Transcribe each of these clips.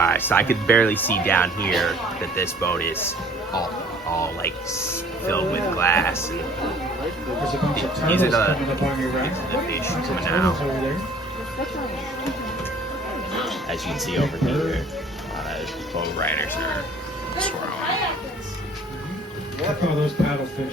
Alright, so I could barely see down here that this boat is all like filled with glass. And There's a bunch of these are turtles coming up on your right. the fish Bunch of coming turtles out. over there. As you can see over here, boat riders are swirling. Look at all those paddlefish.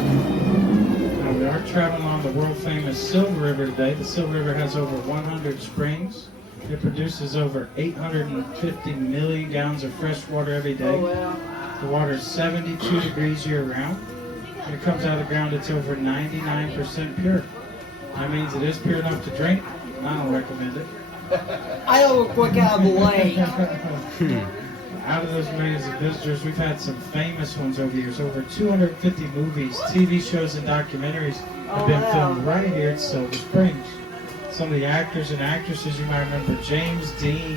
Now we are traveling on the world famous Silver River today. The Silver River has over 100 springs. It produces over 850 million gallons of fresh water every day. The water is 72 degrees year round. When it comes out of the ground, it's over 99% pure. That means it is pure enough to drink. I don't recommend it. I don't quick out of the way. Out of those millions of visitors, we've had some famous ones over the years. Over 250 movies, TV shows, and documentaries have been filmed right here at Silver Springs. Some of the actors and actresses you might remember: James Dean,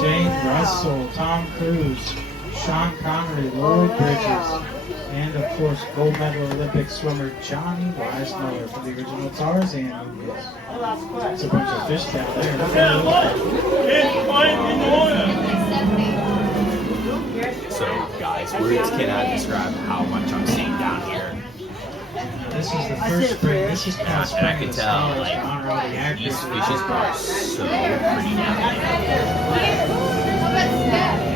Jane Russell, Tom Cruise, Sean Connery, Lloyd Bridges, and of course gold medal Olympic swimmer Johnny Weissmuller from the original Tarzan movies. It's a bunch of fish down there. So, guys, words cannot describe how much I'm seeing down here. This is the first spring. This is kind of And I spring can of the tell, stars like, to honor all the these actors. fishes are so pretty down there.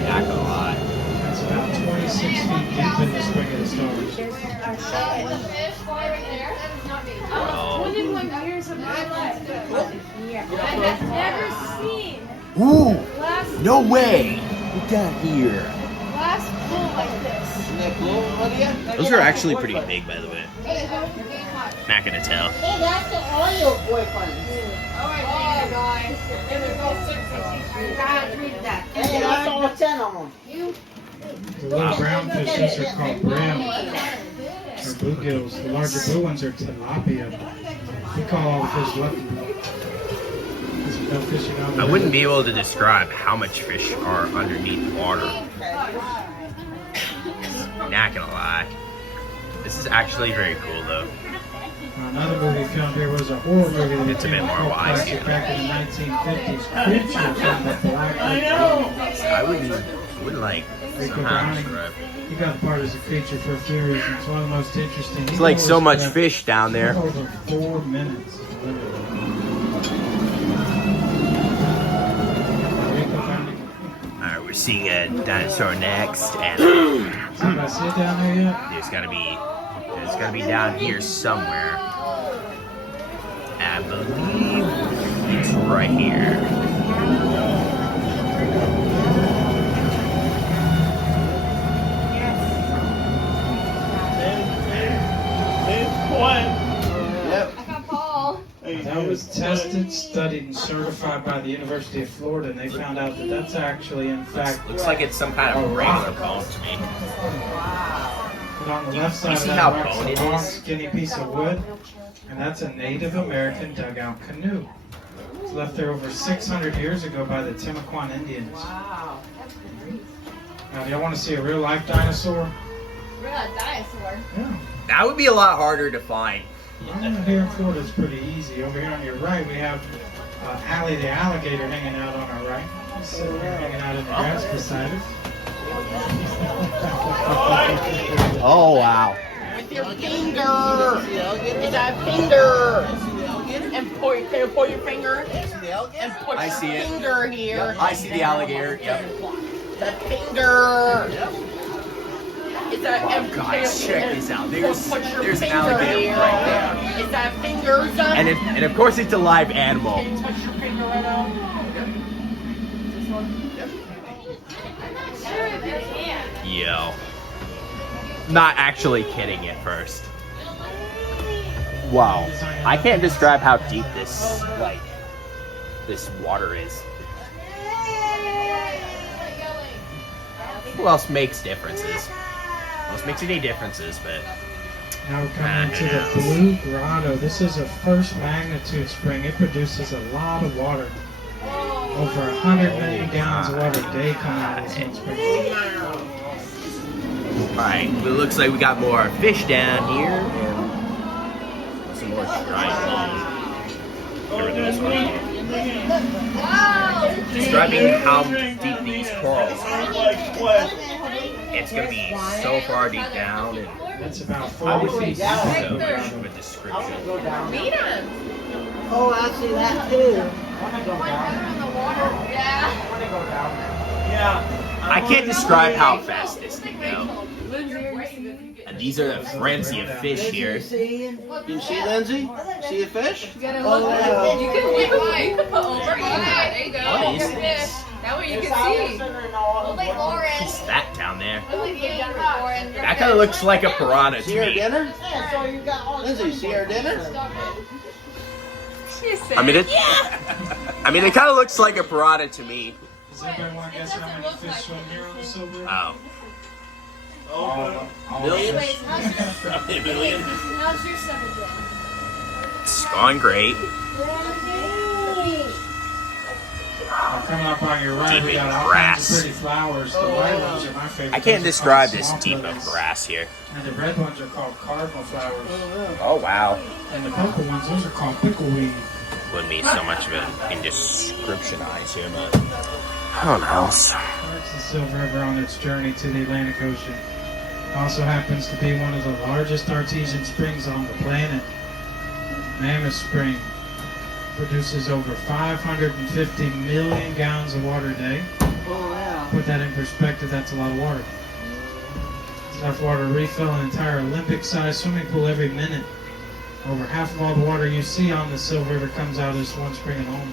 Not gonna lie. It's about 26 feet deep in the spring of the stars. Well, 21 years of my life. I've never seen ooh, glass, no way! Look down here. glass pool like this. Those are actually pretty big, by the way. Not gonna tell. Hey, that's the oil boyfriend. Oh, guys. Hey, that's all 10 of them. The little brown fishes are called brim, or bluegills. The larger blue ones are tilapia. We call all the fish lucky. There's no fishing on the I wouldn't river. be able to describe how much fish are underneath the water. Not gonna lie. This is actually very cool, though. Another movie filmed here was a horror movie that It's a bit became a more cult wise classic here. back in the 1950s. Creature from the Black Lagoon. I wouldn't like Rico somehow Browning. describe. He got part as a creature for a few reasons. One of the most interesting. It's like so much fish down there. Over 4 minutes. Literally. Rico Browning. Alright, we're seeing a dinosaur next, and Somebody see it down there yet? it's gotta be down here somewhere. I believe it's right here. I got Paul. That was tested, studied, and certified by the University of Florida, and they found out that that's actually, in fact, Looks like it's some kind of regular bone to me. but on the left side see of how that rock's bone a it long, is? skinny piece of wood, and that's a Native American dugout canoe. It was left there over 600 years ago by the Timucuan Indians. Wow. Now, do y'all want to see a real-life dinosaur? We're not a dinosaur. Yeah. That would be a lot harder to find. Here in Florida, it's pretty easy. Over here on your right, we have Allie the alligator hanging out on our right. He's sitting here hanging out in the grass beside us. Oh wow. With your finger. Is that finger? And point your finger. And put I see your it. finger here. I see the alligator. Yep. The finger. Is that Oh, guys, check this out. There's put your an finger alligator here. right there. Is that finger? And of course it's a live animal. Can you touch your finger right now? This one? Sure if you can. Yo. Not actually kidding at first. Wow. I can't describe how deep this water is. Who else makes differences? Who else makes any differences, but Now we're coming into the Blue Grotto. This is a first magnitude spring. It produces a lot of water. Over 100 million gallons of water a day coming out of this one spring. Alright, it looks like we got more fish down here. And some more striped. Describing how deep these corals are. It's going to be so far deep down. And That's about I 40 would feet be down. so much of a description. Meet him. Oh, I see that too. I can't describe how fast this can go. And these are the frenzy of fish here. You see, Lindsay? See a fish? You can put over. Yeah, there you go. What is this? That way you can see. What's that down there? That That kind of looks like a piranha to See our me. dinner? Lindsay, see our dinner? I mean, it kind of looks like a piranha to me. Does anybody want to guess how many fish swim here on the Silver River? Oh. Millions? Probably a million. How's your summer going? It's going great. Coming up on your right, Deep we in got all grass. kinds of pretty flowers. The white ones are my favorite. I can't Those are describe called this swamp deep of lilies. grass here. And the red ones are called cardinal flowers. Oh, wow. And the purple ones, those are called pickleweed. Wouldn't be so much of an indescriptionize here, but who knows? Starts the Silver River on its journey to the Atlantic Ocean. It also happens to be one of the largest artesian springs on the planet. Mammoth Spring produces over 550 million gallons of water a day. Oh, yeah. Put that in perspective, that's a lot of water. It's enough water to refill an entire Olympic-sized swimming pool every minute. Over half of all the water you see on the Silver River comes out of this one spring alone.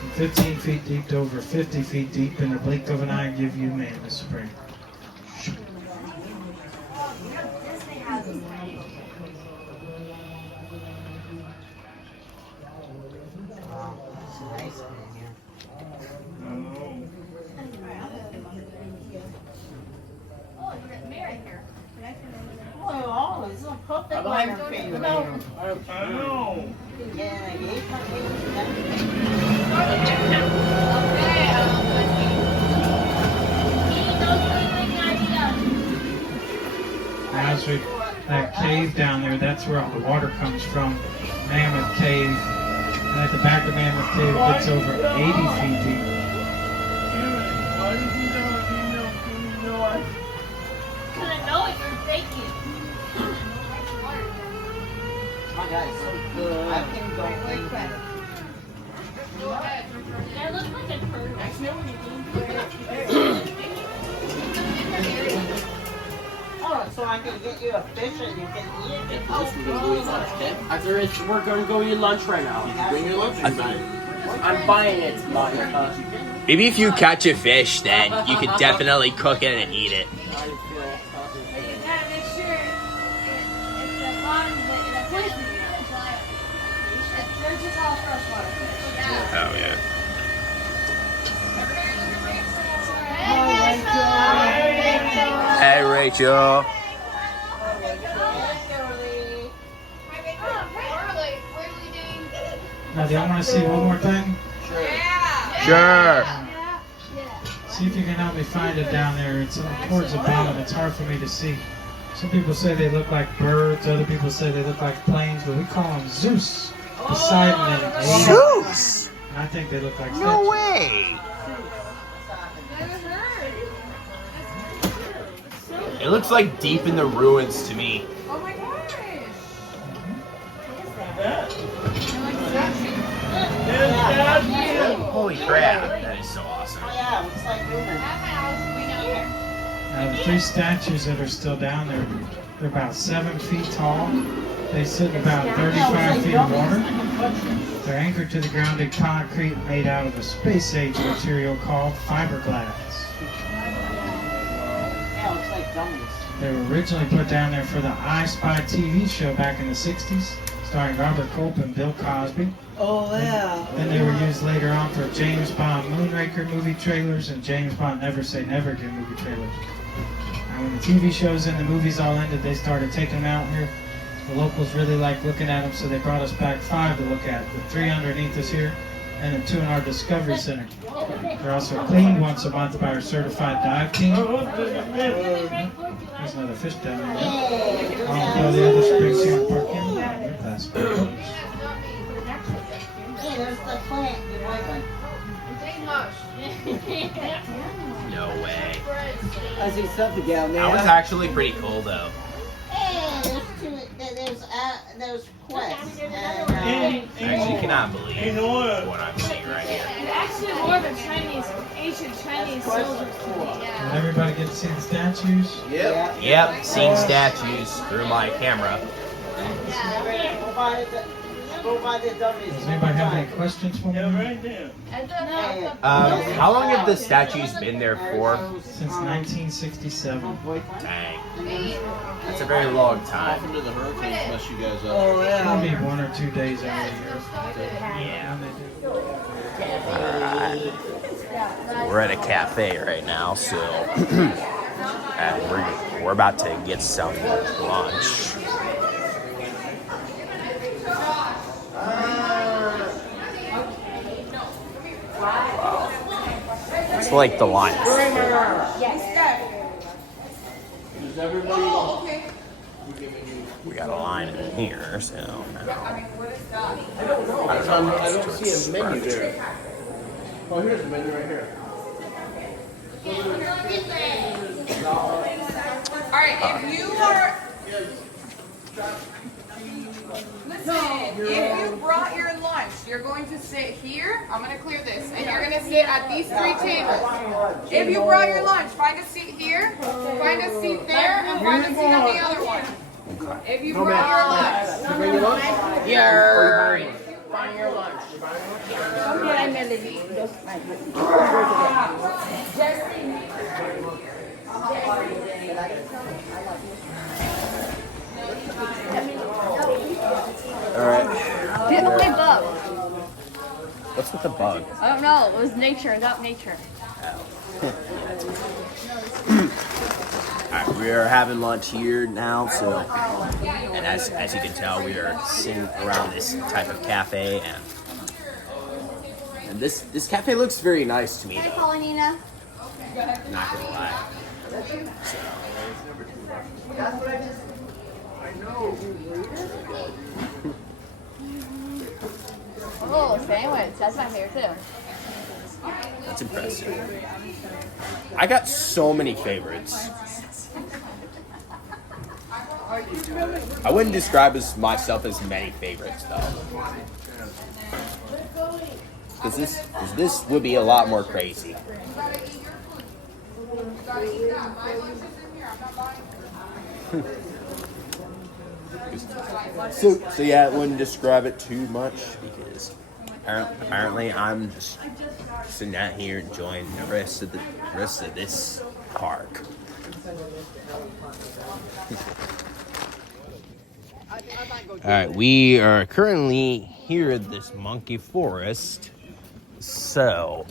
From 15 feet deep to over 50 feet deep in the blink of an eye give you Mammoth Spring. Oh, it's a perfect weather for you. I know. As we, that cave down there, that's where all the water comes from. Mammoth Cave. And at the back of Mammoth Cave, it gets over 80 feet deep. My God, it's so good. I can go eat that. That looks like a Oh, so I can get you a fish and you can eat it. After it's, we're going to go eat lunch right now. Did you bring your lunch? I'm buying it. Maybe if you catch a fish, then you could definitely cook it and eat it. You gotta make sure it's the bottom of it in a poison. They're just all freshwater fish. Oh, yeah. Hey, Rachel. Now, do y'all want to see one more thing? Sure. See if you can help me find it down there. It's towards the bottom. It's hard for me to see. Some people say they look like birds. Other people say they look like planes. But we call them Zeus, Poseidon, and Hades. Zeus! And I think they look like No statues. way! It looks like deep in the ruins to me. Oh my gosh! Holy crap, that is so awesome. Oh, yeah, looks like human. Now, the three statues that are still down there, they're about 7 feet tall. They sit about 35 feet of water. They're anchored to the ground in concrete made out of a space-age material called fiberglass. Yeah, looks like dummies. They were originally put down there for the I Spy TV show back in the 60s, starring Robert Culp and Bill Cosby. Oh, yeah. Then they were used later on for James Bond Moonraker movie trailers and James Bond Never Say Never Again movie trailers. Now, when the TV shows and the movies all ended, they started taking them out here. The locals really liked looking at them, so they brought us back 5 to look at. The 3 underneath us here, and then 2 in our Discovery Center. They're also cleaned once a month by our certified dive team. There's another fish down there. No, the other springs here in Park County. That's cool. Hey, there's the plant. Your boyfriend. No way. I see something down there. That was actually pretty cool though. Hey, there's quests. I actually cannot believe what I'm seeing right here. It's actually more than Chinese, ancient Chinese soldiers. Did everybody get to see the statues? Yep, seeing statues through my camera. Go by the dummies. Does anybody have any questions for me? How long have the statues been there for? Since 1967. Dang. That's a very long time. Welcome to the hurricanes, mess you guys up. Oh, yeah. Maybe 1 or 2 days out of the Yeah. year. We're at a cafe right now, so and we're about to get some lunch. Wow. It's like the line. Is everybody? We got a line in here, so now. I don't see a menu there. Oh, here's the menu right here. Alright, if you are... Listen, if you brought your lunch, you're going to sit here. I'm going to clear this. And you're going to sit at these 3 tables. If you brought your lunch, find a seat here, find a seat there, and find a seat on the other one. If you brought your lunch. You bring your lunch? You're find your lunch. Alright. Get my bug. What's with the bug? I don't know. It was nature. Got nature. Alright, we are having lunch here now, so and as you can tell, we are sitting around this type of cafe, and this cafe looks very nice to me though. Paulinina. Not gonna lie. So, Oh, sandwich. That's my favorite too. that's impressive. I got so many favorites. I wouldn't describe myself as many favorites though. Because this would be a lot more crazy. So yeah, I wouldn't describe it too much because apparently I'm just sitting out here enjoying the rest of this park. All right, we are currently here at this monkey forest. So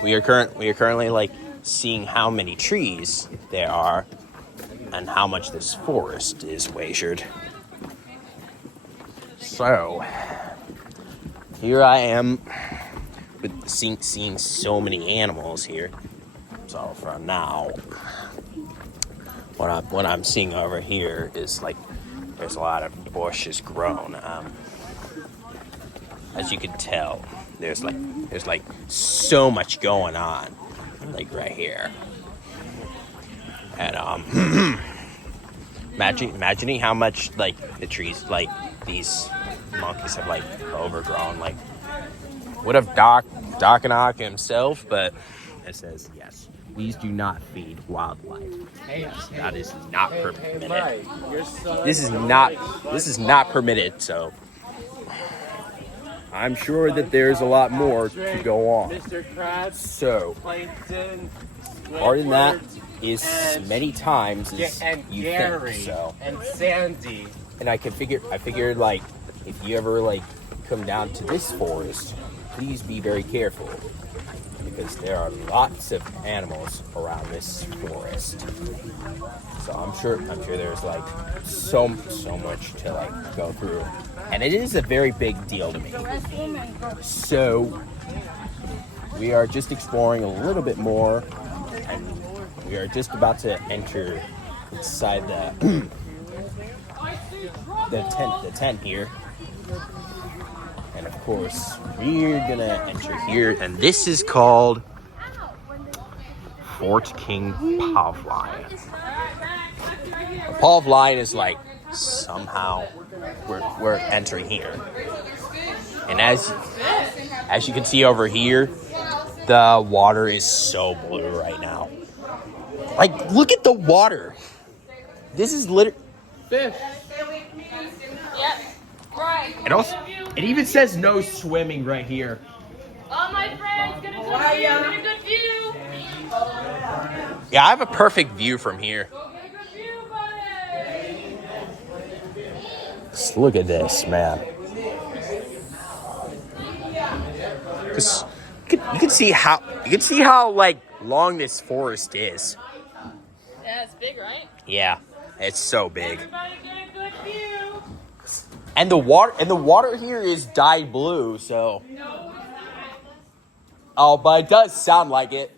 we are currently like seeing how many trees there are and how much this forest is wagered. So here I am with seeing so many animals here. So for now, what I'm seeing over here is like there's a lot of bushes grown. As you can tell, there's like so much going on, like right here. And imagining how much like the trees, like these monkeys have like overgrown. Like would have Doc and himself, but it says yes. Please do not feed wildlife. That is not permitted. This is not permitted. So I'm sure that there's a lot more to go on. So pardon that is many times as you think. So and Sandy. and I figured like if you ever like come down to this forest, please be very careful because there are lots of animals around this forest. So I'm sure there's like so much to like go through, and it is a very big deal to me. So we are just exploring a little bit more, and we are just about to enter inside the the tent here. And of course, we're gonna enter here, and this is called Fort King Pavline. Pavline is like somehow we're entering here, and as you can see over here, the water is so blue right now. Like, look at the water. This is literally fish. Yep. Right. It even says no swimming right here. All my friends, get a good view. Get a good view. Yeah, I have a perfect view from here. Go get a good view, buddy. Just look at this, man. Cause you can see how like long this forest is. Yeah, it's big, right? Yeah, it's so big. Everybody get a good view. And the water here is dyed blue, so. Oh, but it does sound like it.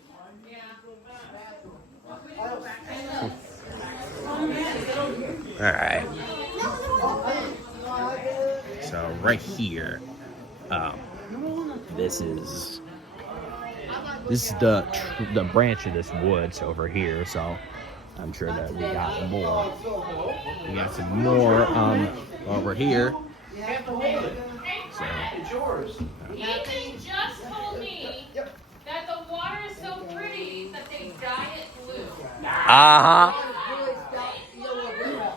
All right. So right here, this is the branch of this woods over here. So I'm sure that we got more. We got some more over here. So. Ethan just told me that the water is so pretty that they dye it blue. Uh-huh. No, it's real!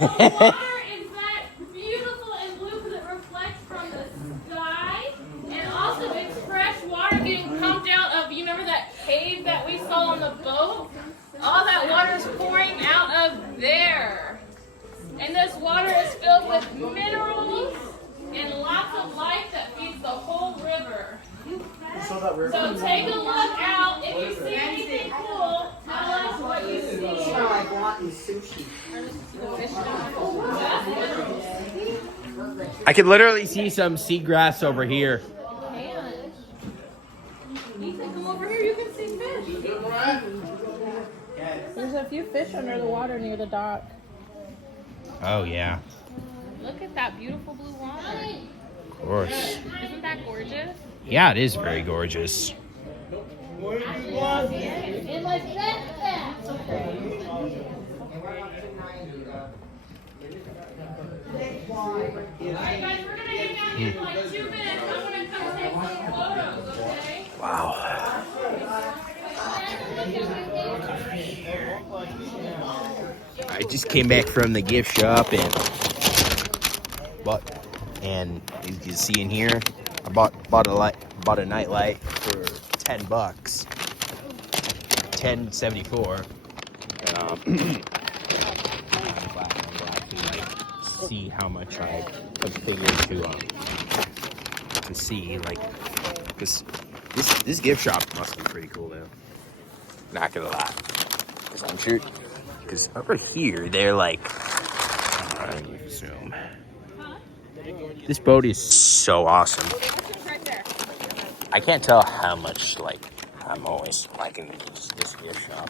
The water is that beautiful and blue because it reflects from the sky. And also it's fresh water getting pumped out of, you remember that cave that we saw on the boat? All that water is pouring out of there. And this water is filled with minerals and lots of life that feeds the whole river. So take a look out. If you see anything cool, tell us what you see. Like wanting sushi. I can literally see some seagrass over here. Ethan, come over here. You can see fish. There's a few fish under the water near the dock. Oh yeah, Look at that beautiful blue water. of course. Isn't that gorgeous? Yeah, it is very gorgeous. And like that. Alright guys, we're gonna hang out here for like 2 minutes. I'm gonna come take some photos, okay? Wow. I just came back from the gift shop and you can see in here, I bought a night light for $10, $10.74. I'm glad to see how much I figured to see, like, this gift shop must be pretty cool though. Not gonna lie, because I'm sure. Because over here, they're like, I don't even zoom. This boat is so awesome. I can't tell how much, like, I'm always liking this gift shop.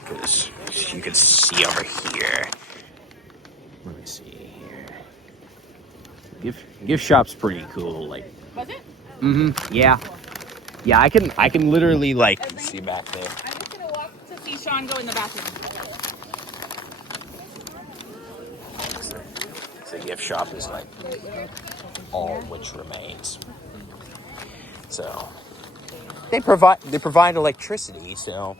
Because you can see over here. Let me see here. Gift shop's pretty cool. Like, Was it? yeah. Yeah, I can literally, like, see back there. I'm just gonna walk to see Sean go in the bathroom. The gift shop is like all which remains. So they provide electricity, so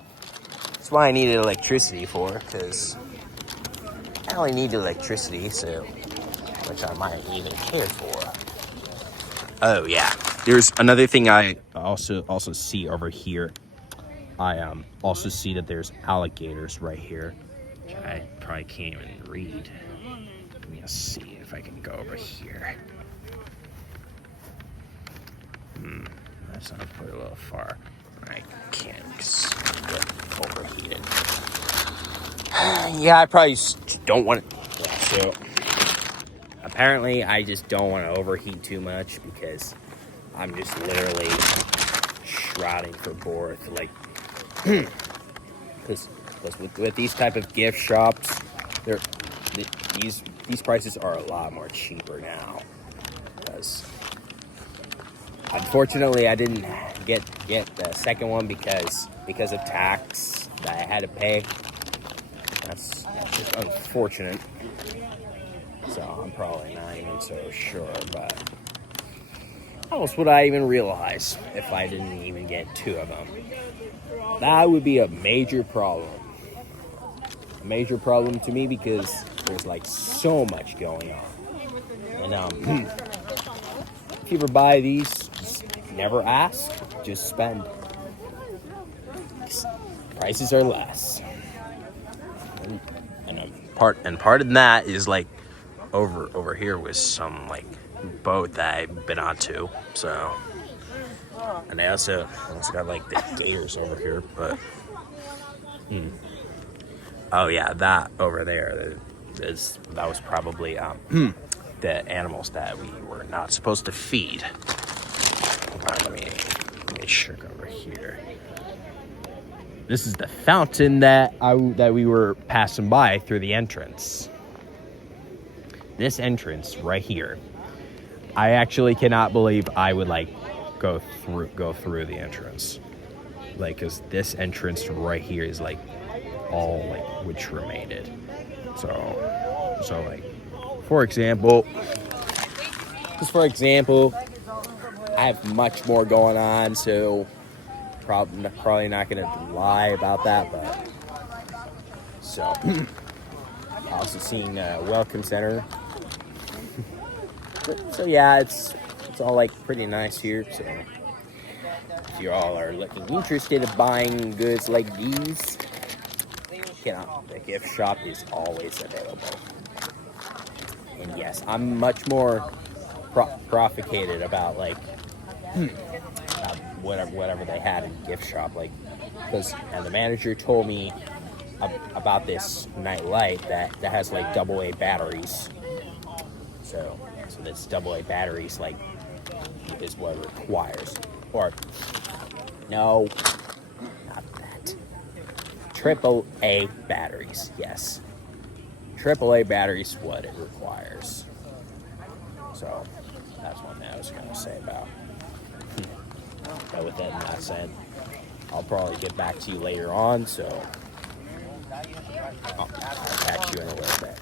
that's why I needed electricity for, because I only need electricity, so which I might even care for. Oh yeah, there's another thing I also see over here. I also see that there's alligators right here, which I probably can't even read. Let's see if I can go over here. That's gonna put it a little far. I can't get overheated. Yeah, I probably don't want it. Yeah, so apparently I just don't want to overheat too much because I'm just literally shrouding for both, like, because with these type of gift shops, these prices are a lot more cheaper now. Because unfortunately, I didn't get the second one because of tax that I had to pay. That's just unfortunate. So I'm probably not even so sure, but how else would I even realize if I didn't even get 2 of them? That would be a major problem. A major problem to me because there's like so much going on. And if you ever buy these, just never ask, just spend. Prices are less. And part of that is like over here was some like boat that I've been on to. So, and I also got like the gators over here, but oh yeah, that over there that was probably the animals that we were not supposed to feed. Let me check over here. This is the fountain that we were passing by through the entrance. This entrance right here, I actually cannot believe I would like go through the entrance, like, cause this entrance right here is like all like wood cremated. So like, for example, I have much more going on, so probably not gonna lie about that, but so I also seen Welcome Center. So yeah, it's all like pretty nice here. So if you all are looking interested in buying goods like these, the gift shop is always available. And yes, I'm much more profitated about like whatever they had in the gift shop, like, and the manager told me about this night light that has like AA batteries. So this AA batteries like is what it requires, or no, not that. AAA batteries, yes. AAA batteries, what it requires. So that's one thing I was gonna say about. But with that said, I'll probably get back to you later on, so I'll catch you in a little bit.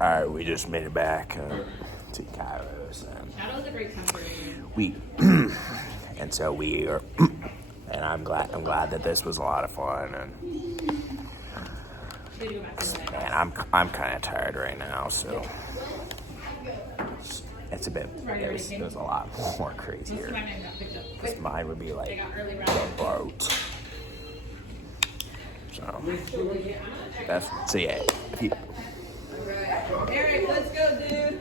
Alright, we just made it back to Kairos, and and so we are, and I'm glad that this was a lot of fun, and I'm kind of tired right now, so it's a bit, it was a lot more crazier. This mine would be like a boat. So yeah. Eric, let's go, dude.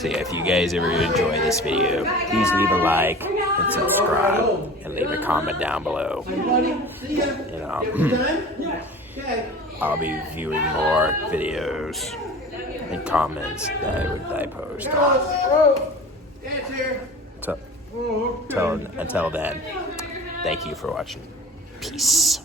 So yeah, if you guys ever enjoy this video, please leave a like and subscribe and leave a comment down below. I'll be viewing more videos and comments that I post on. Until then, thank you for watching. Peace.